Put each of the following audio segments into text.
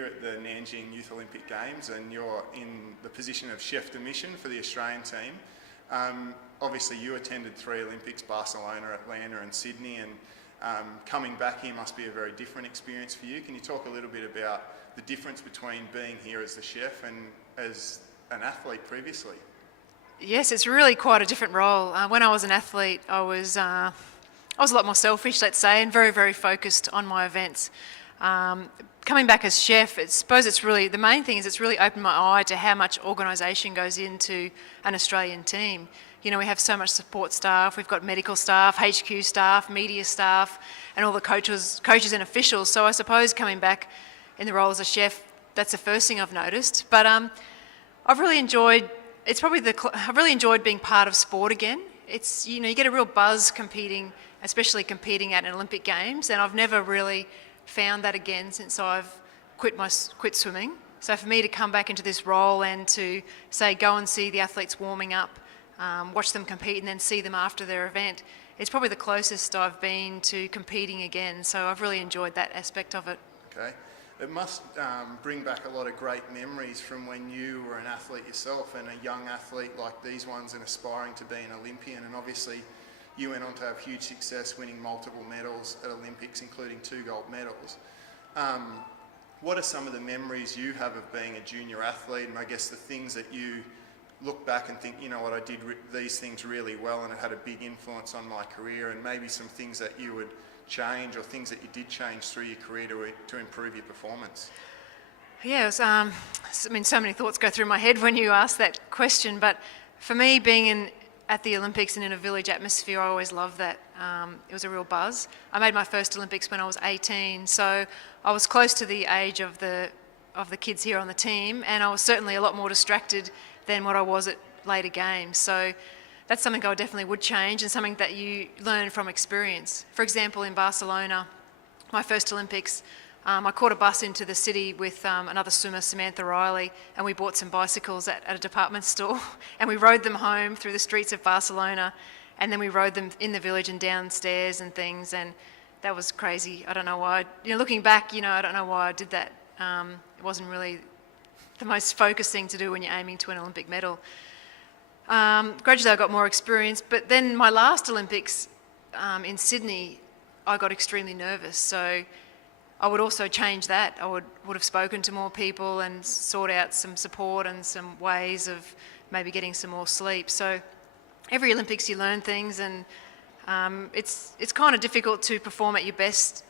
here at the Nanjing Youth Olympic Games, and you're in the position of chef de mission for the Australian team. Obviously you attended 3 Olympics, Barcelona, Atlanta and Sydney, and coming back here must be a very different experience for you. Can you talk a little bit about the difference between being here as the chef and as an athlete previously? Yes, it's really quite a different role. When I was an athlete, I was a lot more selfish, let's say, and very, very focused on my events. Coming back as chef, the main thing is it's really opened my eye to how much organisation goes into an Australian team. You know, we have so much support staff, we've got medical staff, HQ staff, media staff, and all the coaches and officials. So I suppose coming back in the role as a chef, that's the first thing I've noticed. But I've really enjoyed being part of sport again. It's, you know, you get a real buzz competing, especially competing at an Olympic Games, and I've never really found that again since I've quit swimming. So for me to come back into this role and to say go and see the athletes warming up, watch them compete and then see them after their event, it's probably the closest I've been to competing again. So I've really enjoyed that aspect of it. Okay. It must bring back a lot of great memories from when you were an athlete yourself and a young athlete like these ones and aspiring to be an Olympian. And obviously you went on to have huge success winning multiple medals at Olympics, including 2 gold medals. What are some of the memories you have of being a junior athlete, and I guess the things that you look back and think, you know what, I did these things really well and it had a big influence on my career, and maybe some things that you would change or things that you did change through your career to improve your performance? Yes, I mean, so many thoughts go through my head when you ask that question, but for me, being at the Olympics and in a village atmosphere, I always loved that. It was a real buzz. I made my first Olympics when I was 18, so I was close to the age of the kids here on the team, and I was certainly a lot more distracted than what I was at later games. So that's something I definitely would change, and something that you learn from experience. For example, in Barcelona, my first Olympics, I caught a bus into the city with another swimmer, Samantha Riley, and we bought some bicycles at a department store, and we rode them home through the streets of Barcelona, and then we rode them in the village and downstairs and things, and that was crazy. I don't know why. You know, looking back, you know, I don't know why I did that. It wasn't really the most focused thing to do when you're aiming to an Olympic medal. Gradually I got more experience, but then my last Olympics in Sydney, I got extremely nervous, so I would also change that. I would have spoken to more people and sought out some support and some ways of maybe getting some more sleep. So every Olympics you learn things, and it's kind of difficult to perform at your best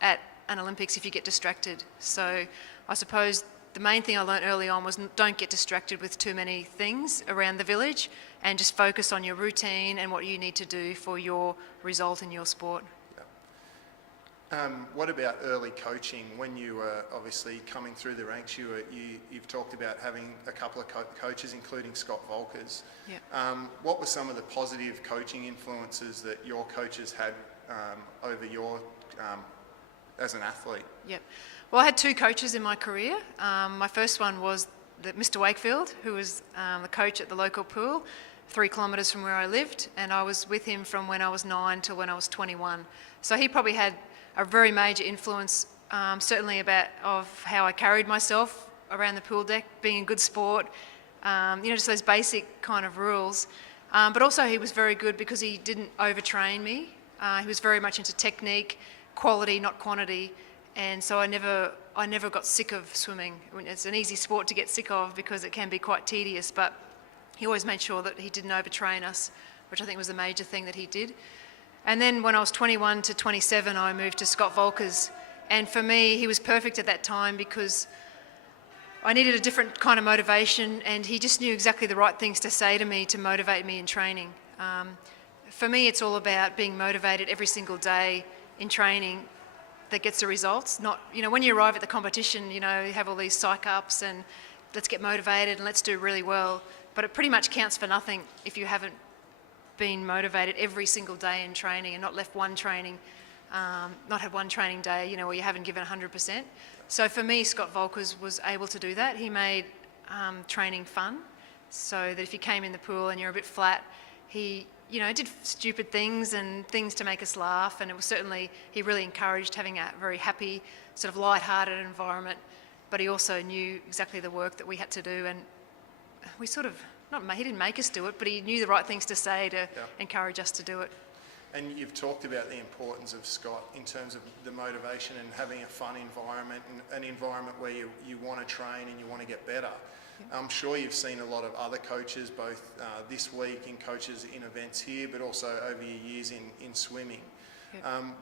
at an Olympics if you get distracted. So I suppose the main thing I learned early on was don't get distracted with too many things around the village, and just focus on your routine and what you need to do for your result in your sport. What about early coaching? When you were obviously coming through the ranks, you've talked about having a couple of coaches, including Scott Volkers. Yeah. What were some of the positive coaching influences that your coaches had over your as an athlete? Yep. Well, I had 2 coaches in my career. My first one was Mr. Wakefield, who was the coach at the local pool, 3 kilometres from where I lived, and I was with him from when I was 9 till when I was 21. So he probably had a very major influence, certainly of how I carried myself around the pool deck, being a good sport, you know, just those basic kind of rules. But also he was very good because he didn't overtrain me. He was very much into technique, quality, not quantity, and so I never got sick of swimming. I mean, it's an easy sport to get sick of because it can be quite tedious, but he always made sure that he didn't overtrain us, which I think was a major thing that he did. And then when I was 21 to 27, I moved to Scott Volkers. And for me, he was perfect at that time because I needed a different kind of motivation, and he just knew exactly the right things to say to me to motivate me in training. For me, it's all about being motivated every single day in training that gets the results. Not, you know, when you arrive at the competition, you know, you have all these psych-ups and let's get motivated and let's do really well. But it pretty much counts for nothing if you haven't been motivated every single day in training and not left one training, not had one training day, you know, where you haven't given 100%. So for me, Scott Volkers was able to do that. He made training fun, so that if you came in the pool and you're a bit flat, he, you know, did stupid things and things to make us laugh, and it was certainly, he really encouraged having a very happy, sort of light-hearted environment. but he also knew exactly the work that we had to do, and we sort of, he didn't make us do it, but he knew the right things to say to encourage us to do it. And you've talked about the importance of Scott in terms of the motivation and having a fun environment and an environment where you want to train and you want to get better. I'm sure you've seen a lot of other coaches, both this week and coaches in events here, but also over your years in swimming.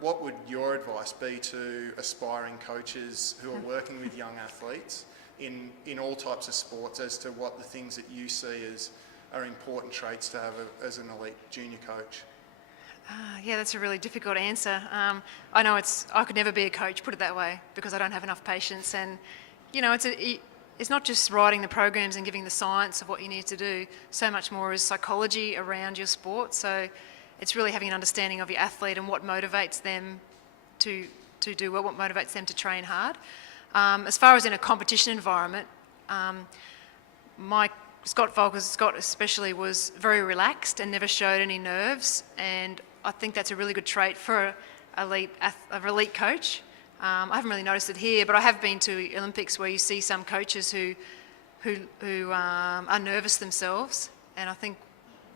What would your advice be to aspiring coaches who are working with young athletes in all types of sports as to what the things that you see as are important traits to have as an elite junior coach? Yeah, that's a really difficult answer. I know I could never be a coach, put it that way, because I don't have enough patience. And, it's not just writing the programs and giving the science of what you need to do. So much more is psychology around your sport. So it's really having an understanding of your athlete and what motivates them to do well, what motivates them to train hard. As far as in a competition environment, Scott especially was very relaxed and never showed any nerves, and I think that's a really good trait for an elite coach. I haven't really noticed it here, but I have been to Olympics where you see some coaches who are nervous themselves, and I think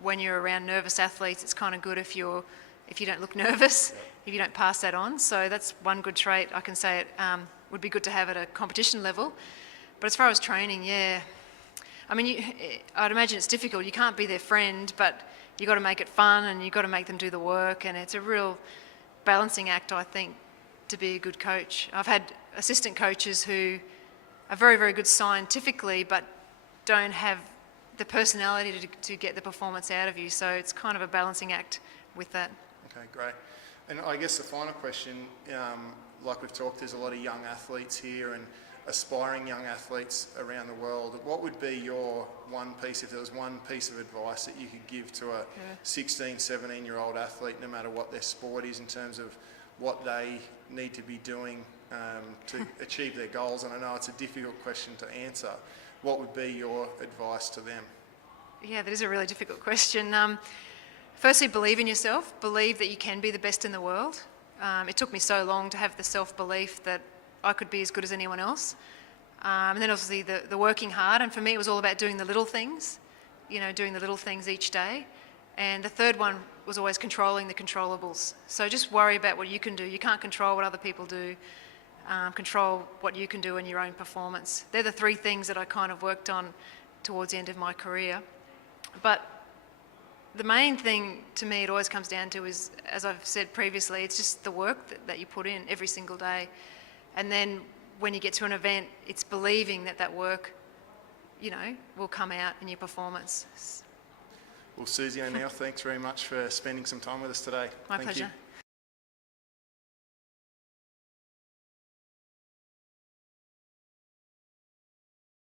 when you're around nervous athletes, it's kind of good if you don't look nervous, if you don't pass that on. So that's one good trait I can say it would be good to have at a competition level. But as far as training, I mean, I'd imagine it's difficult. You can't be their friend, but you've got to make it fun and you've got to make them do the work, and it's a real balancing act, I think, to be a good coach. I've had assistant coaches who are very, very good scientifically, but don't have the personality to get the performance out of you. So it's kind of a balancing act with that. Okay, great. And I guess the final question, like we've talked, there's a lot of young athletes here and aspiring young athletes around the world. What would be your one piece, if there was one piece of advice that you could give to a 16, 17-year-old athlete, no matter what their sport is, in terms of what they need to be doing to achieve their goals? And I know it's a difficult question to answer. What would be your advice to them? Yeah, that is a really difficult question. Firstly, believe in yourself. Believe that you can be the best in the world. It took me so long to have the self-belief that I could be as good as anyone else. And then obviously the working hard. And for me, it was all about doing the little things, doing the little things each day. And the third one was always controlling the controllables. So just worry about what you can do. You can't control what other people do. Control what you can do in your own performance. They're the three things that I kind of worked on towards the end of my career. But the main thing to me it always comes down to is, as I've said previously, it's just the work that you put in every single day. And then when you get to an event, it's believing that work, will come out in your performance. Well, Susie O'Neill, thanks very much for spending some time with us today. My pleasure.